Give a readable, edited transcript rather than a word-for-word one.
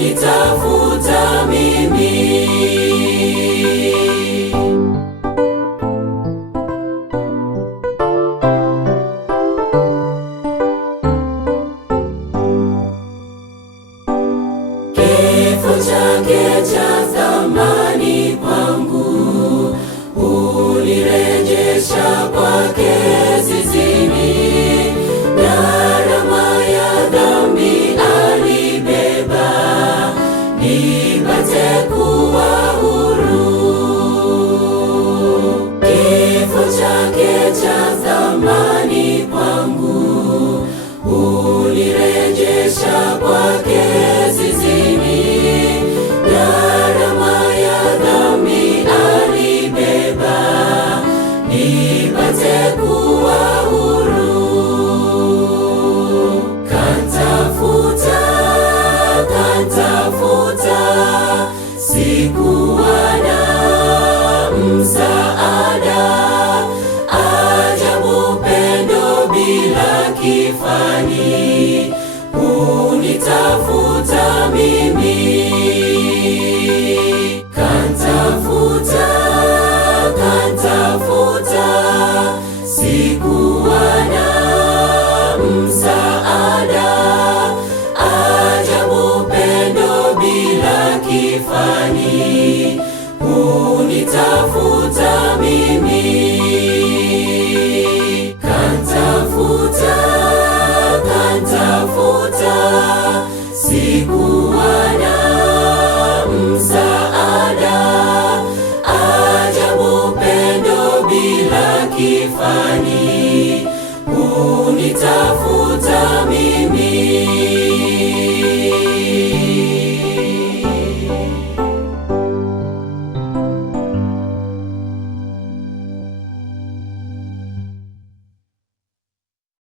hunitafuta mimi. Kifo chake cha thamani kwangu unirejesha kwake zizini. Gharama ya dhambi alibeba, nipate kuwa huru. Kifo chake cha thamani kwangu unirejesha kwake zizini. Gharama ya dhambi alibeba, nipate kuwa huru. Kantafuta, kantafuta, sikuwa na msaada. Ajabu pendo bila kifani, hunitafuta mimi. Kantafuta, kantafuta, sikuwa na msaada. Ajabu pendo bila kifani, hunitafuta mimi. Kantafuta, kantafuta, sikuwa na msaada. Ajabu pendo bila kifani, hunitafuta mimi.